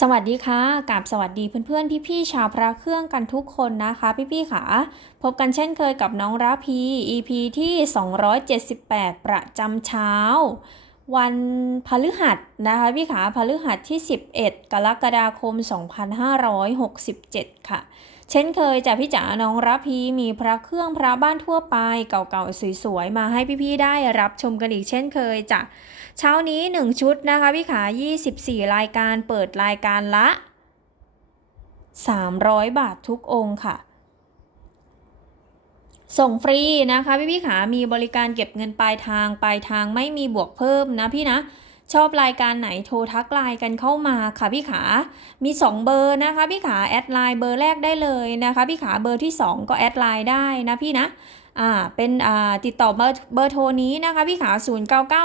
สวัสดีค่ะกับสวัสดีเพื่อนๆ พี่ๆ ชาวพระเครื่องกันทุกคนนะคะ พี่ๆค่ะ พบกันเช่นเคยกับน้องราพี EP ที่ 278 ประจำเช้า วันพฤหัสนะคะพี่ขาพฤหัสที่ 11 กรกฎาคม 2567 ค่ะ เช่นเคยจากพี่จ๋าน้องรับพีมีพระเครื่องพระบ้านทั่วไป เก่าๆ สวยๆ มาให้พี่ๆ ได้รับชมกันอีกเช่นเคยจ้ะ เช้านี้ 1 ชุดนะคะพี่ขา 24 รายการเปิดรายการละ 300 บาททุกองค์ค่ะ ส่งฟรีนะคะพี่พี่ขา มีบริการเก็บเงินปลายทางปลายทางไม่มีบวกเพิ่มนะพี่นะชอบรายการไหนโทรทักไลน์กันเข้ามาค่ะพี่ขา มี 2 เบอร์นะคะพี่ขาแอดไลน์เบอร์แรกได้เลยนะคะพี่ขาเบอร์ที่ 2 ก็แอดไลน์ได้นะพี่นะ อ่าเป็นอ่าติดต่อเบอร์เบอร์โทรนี้นะคะพี่ขา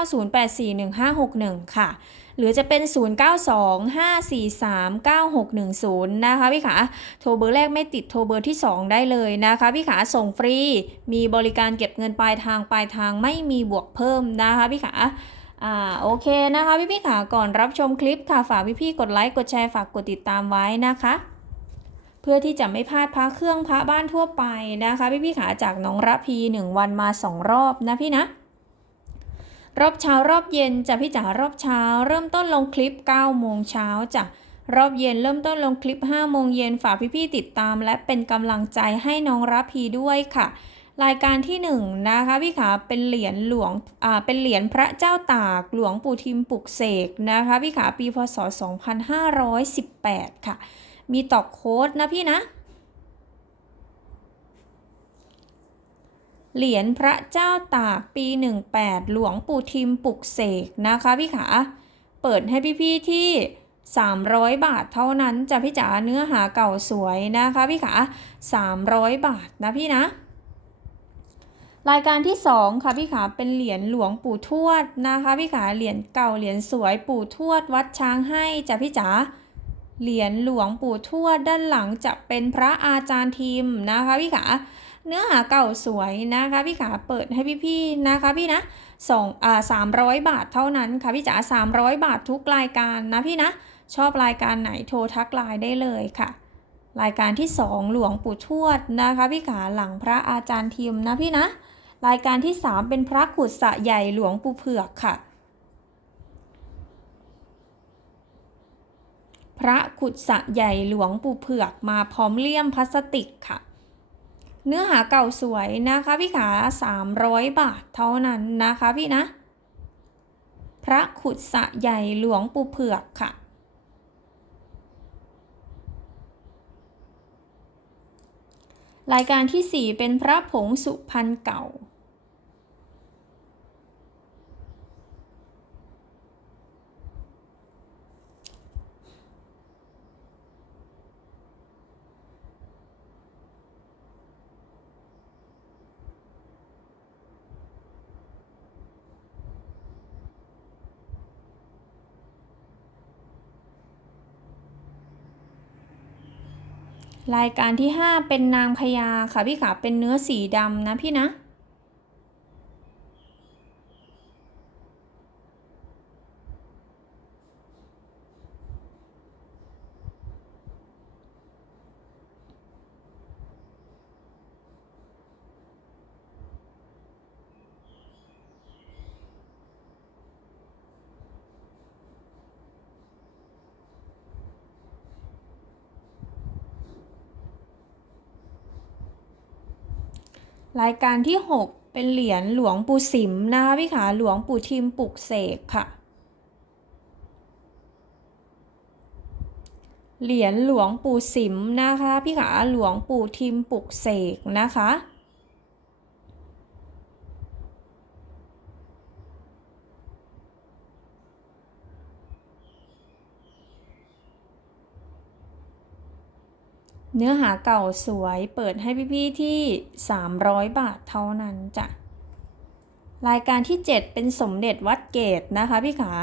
0990841561 ค่ะ หรือจะเป็น 0925439610 นะคะพี่ขาโทรเบอร์แรกไม่ติดโทรเบอร์ที่ 2 ได้เลยนะคะพี่ขาส่งฟรี มีบริการเก็บเงินปลายทางปลายทางไม่มีบวกเพิ่มนะคะพี่ขาอ่าโอเคนะคะพี่พี่ขาก่อนรับชมคลิปค่ะฝากพี่พี่กดไลค์กดแชร์ฝากกดติดตามไว้นะคะ เพื่อที่จะไม่พลาดพระเครื่องพระบ้านทั่วไปนะคะพี่พี่ขาจากน้องระพีหนึ่งวันมาสองรอบนะพี่นะ รอบเช้ารอบเย็นจะพี่จ๋ารอบเช้า เริ่มต้นลงคลิป9โมงเช้าจ้ะรอบเย็นเริ่มต้นลงคลิป5โมงเย็นฝากพี่ๆติดตาม และเป็นกำลังใจให้น้องรับพีด้วยค่ะรายการที่1นะคะพี่ขาเป็นเหรียญหลวงอ่าเป็นเหรียญพระเจ้าตากหลวงปู่ทิมปุกเสกนะคะพี่ขาปีพศ 2518 ค่ะ มีตอกโค้ดนะพี่นะ เหรียญพระเจ้าตากปี 18 หลวงปู่ทิมปลุกเสกนะคะพี่ขา เปิดให้พี่ ๆ ที่ 300 บาทเท่านั้นจะพี่จ๋าเนื้อหาเก่าสวยนะคะพี่ขา 300 บาทนะพี่นะรายการที่ 2 ค่ะพี่ขาเป็นเหรียญหลวงปู่ทวดนะคะพี่ขาเหรียญเก่าเหรียญสวยปู่ทวดวัดช้างให้จ้ะพี่จ๋า เหรียญหลวงปู่ทวดด้านหลังจะเป็นพระอาจารย์ทิมนะคะพี่ขาเนื้อหาเก่าสวยนะคะพี่ขาเปิดให้พี่ๆนะคะพี่นะสองอ่าสามร้อยบาทเท่านั้นค่ะพี่จ๋าสามร้อยบาททุกรายการนะพี่นะชอบรายการไหนโทรทักไลน์ได้เลยค่ะ รายการที่ 2 หลวงปู่ทวดนะคะพี่ขาหลังพระอาจารย์ทิมนะพี่นะ รายการที่ 3 เป็นพระขุดสะใหญ่หลวงปู่เผือกค่ะ พระขุดสะใหญ่หลวงปู่เผือกมาพร้อมเลี่ยมพลาสติกค่ะ เนื้อหาเก่าสวยนะคะพี่ขา 300 บาทเท่านั้นนะคะพี่นะ พระขุดสะใหญ่หลวงปู่เผือกค่ะรายการที่ 4 เป็นพระผงสุพรรณเก่า รายการที่ 5 เป็นนางพญาค่ะพี่ขาเป็นเนื้อสีดำนะพี่นะ รายการที่ 6 เป็นเหรียญหลวงปู่สิมนะคะพี่ขาหลวงปู่ทิมปลุกเสกค่ะ เหรียญหลวงปู่สิมนะคะพี่ขาหลวงปู่ทิมปลุกเสกนะคะ เนื้อหาเก่าสวยเปิดให้พี่ๆที่ 300 บาทเท่านั้นจ้ะ รายการที่ 7 เป็นสมเด็จวัดเกตนะคะพี่ขา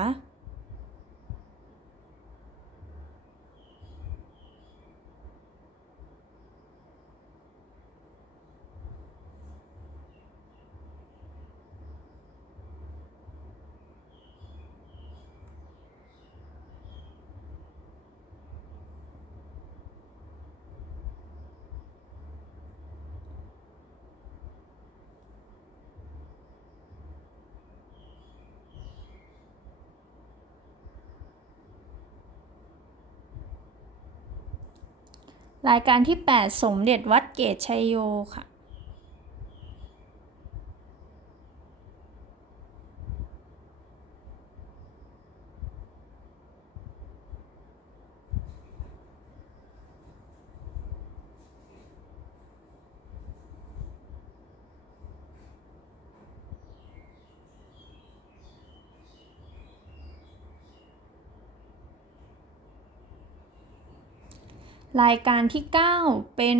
รายการที่ 8 สมเด็จวัดเกตชัยโยค่ะ รายการที่ 9 เป็น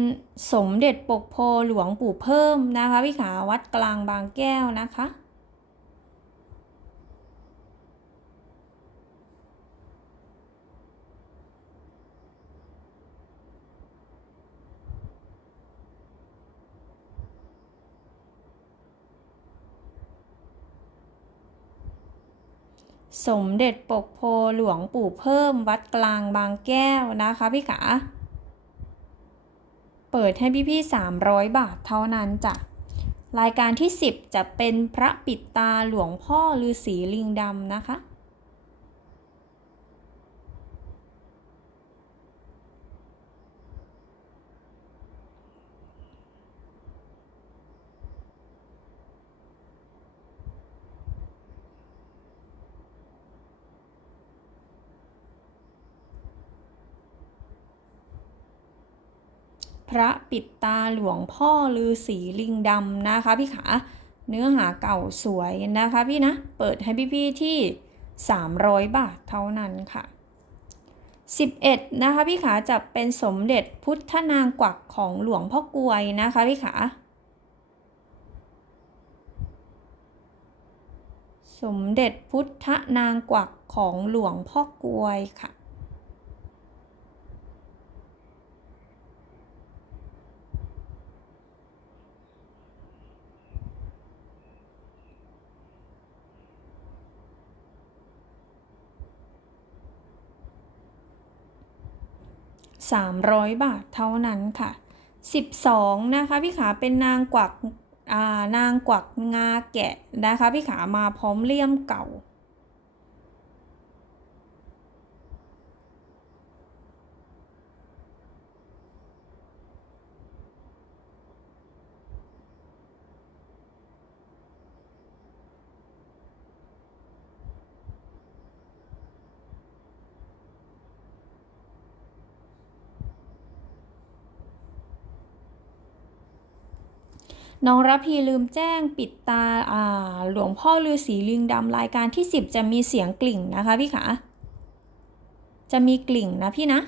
สมเด็จปกโพหลวงปู่เพิ่มนะคะพี่ขาวัดกลางบางแก้วนะคะ สมเด็จปกโพหลวงปู่เพิ่มวัดกลางบางแก้วนะคะพี่ขา เปิดให้พี่ๆ300 บาทเท่านั้นจ้ะรายการที่ 10 จะเป็นพระปิดตาหลวงพ่อฤาษีลิงดำนะคะ พระปิดตาหลวงพ่อฤาษีลิงดำนะคะพี่ขาเนื้อหาเก่าสวยนะคะพี่นะ เปิดให้พี่ๆที่ 300 บาทเท่านั้นค่ะ 11 นะคะพี่ขาจะเป็นสมเด็จพุทธนางกวักของหลวงพ่อกวยนะคะพี่ขาสมเด็จพุทธนางกวักของหลวงพ่อกวยค่ะ 300 บาทเท่านั้นค่ะ 12 นะคะพี่ขาเป็นนางกวักอ่านางกวักงาแกะนะคะพี่ขามาพร้อมเลี่ยมเก่า น้องระพีลืมแจ้งปิดตาอ่าหลวงพ่อฤาษีลิงดำรายการที่ 10 จะมีเสียงกลิ่งนะคะพี่ขาจะมีกลิ่งนะพี่นะ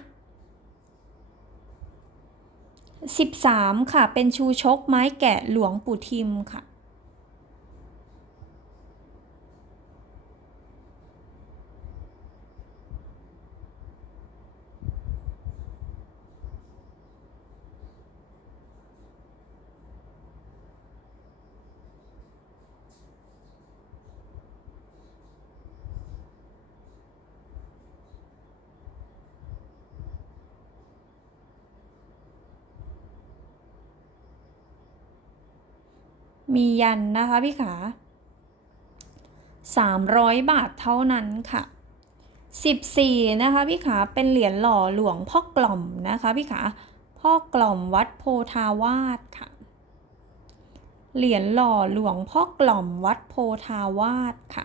13 ค่ะ เป็นชูชกไม้แกะหลวงปู่ทิมค่ะ มียันนะคะพี่ขา300 บาทเท่านั้นค่ะ 14 นะคะพี่ขาเป็นเหรียญหล่อหลวงพ่อกล่อมนะคะพี่ขาพ่อกล่อมวัดโพธาวาสค่ะ เหรียญหล่อหลวงพ่อกล่อมวัดโพธาวาสค่ะ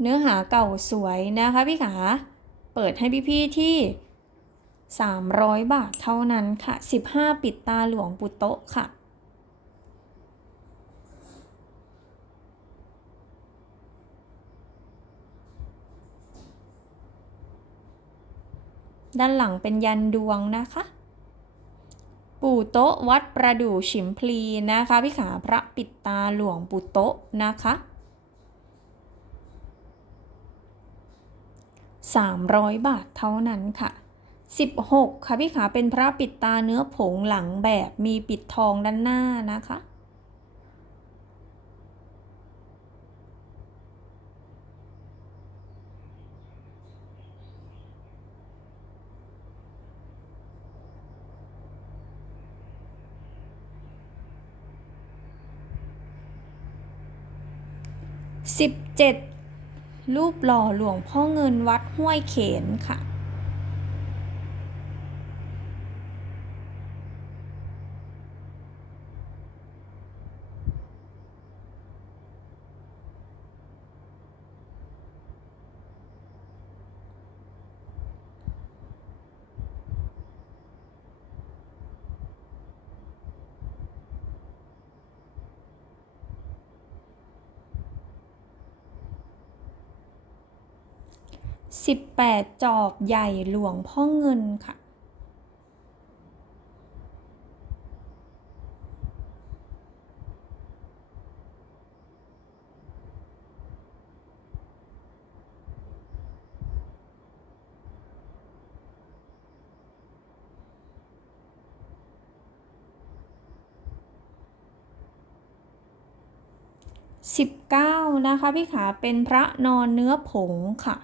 เนื้อหาเก่าสวยนะคะพี่ขาเปิดให้พี่ๆที่ 300 บาทเท่านั้นค่ะ 15 ปิดตาหลวงปู่โตค่ะ ด้านหลังเป็นยันดวงนะคะ ปู่โต๊ะวัดประดู่ฉิมพลีนะคะพี่ขาพระปิดตาหลวงปู่โต๊ะนะคะ 300 บาทเท่านั้นค่ะ 16 ค่ะพี่ขาเป็นพระปิดตาเนื้อผงหลังแบบมีปิดทองด้านหน้านะคะสิบเจ็ด รูปหล่อหลวงพ่อเงินวัดห้วยเขนค่ะ 18 จอบใหญ่หลวงพ่อเงินค่ะ 19 นะคะพี่ขาเป็นพระนอนเนื้อผงค่ะ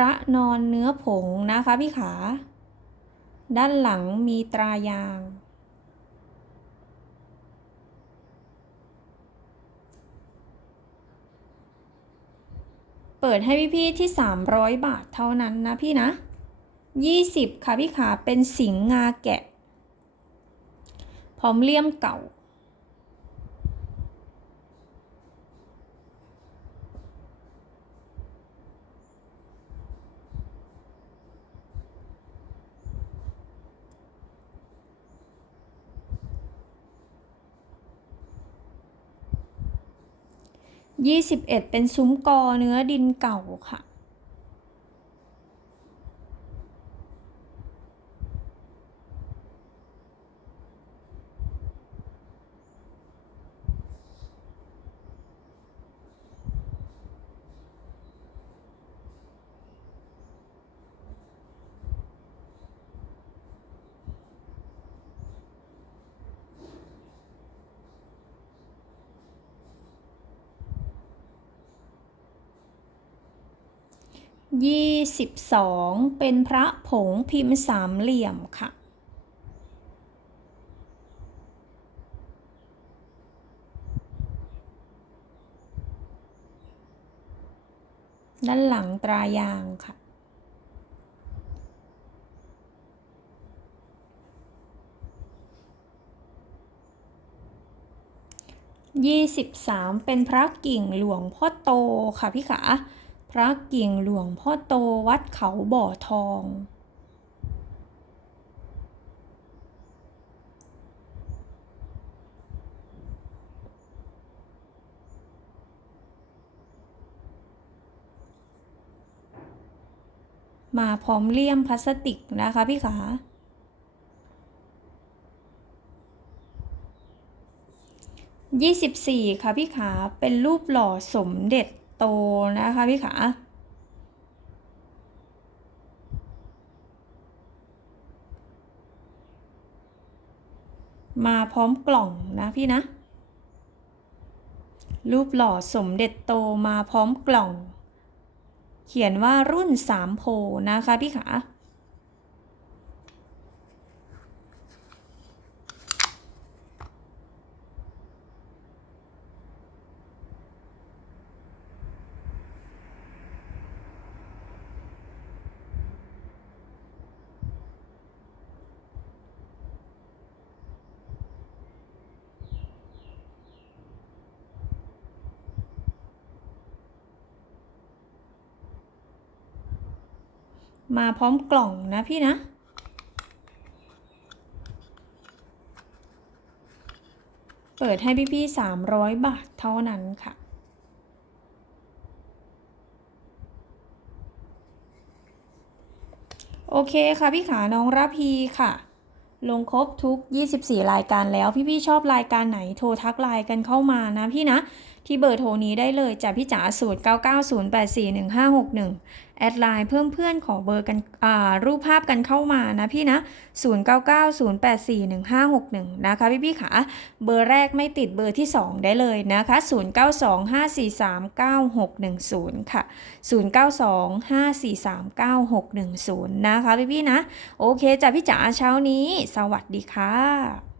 ระนอนเนื้อผงนะคะพี่ขา ด้านหลังมีตรายาง เปิดให้พี่ๆที่ 300 บาทเท่านั้นนะพี่นะ 20 ค่ะพี่ขาเป็นสิงห์งาแกะ พร้อมเลี่ยมเก่า 21 เป็นซุ้มกอเนื้อดินเก่าค่ะ 22 เป็นพระผงพิมพ์สามเหลี่ยมค่ะ ด้านหลังตรายางค่ะ23เป็นพระกิ่งหลวงพ่อโตค่ะพี่ขา พระกิ่งหลวงพ่อโตวัดเขาบ่อทอง มาพร้อมเลี่ยมพลาสติกนะคะพี่ขา24 ค่ะพี่ขา เป็นรูปหล่อสมเด็จ โตนะคะพี่ขามาพร้อมกล่องนะพี่นะ รูปหล่อสมเด็จโตมาพร้อมกล่อง เขียนว่ารุ่นสามโพนะคะพี่ขา มาพร้อมกล่องนะพี่นะ เปิดให้พี่ๆ300บาทเท่านั้นค่ะ โอเคค่ะพี่ขาน้องระพีค่ะ ลงครบทุก 24 รายการแล้วพี่ๆชอบรายการไหนโทรทักไลน์กันเข้ามานะพี่นะที่เบอร์โทรนี้ได้เลยจากพี่จ๋า0 9 9 0 8 4 1 5 6 1 แอดไลน์เพิ่มเพื่อนขอเบอร์กันรูปภาพกันเข้ามานะพี่นะ 0990841561 นะคะพี่พี่ๆค่ะเบอร์แรกไม่ติดเบอร์ที่ 2 ได้เลยนะคะ 0925439610 ค่ะ 0925439610 นะคะพี่พี่ๆนะ โอเคจ้ะพี่จ๋าเช้านี้ สวัสดีค่ะ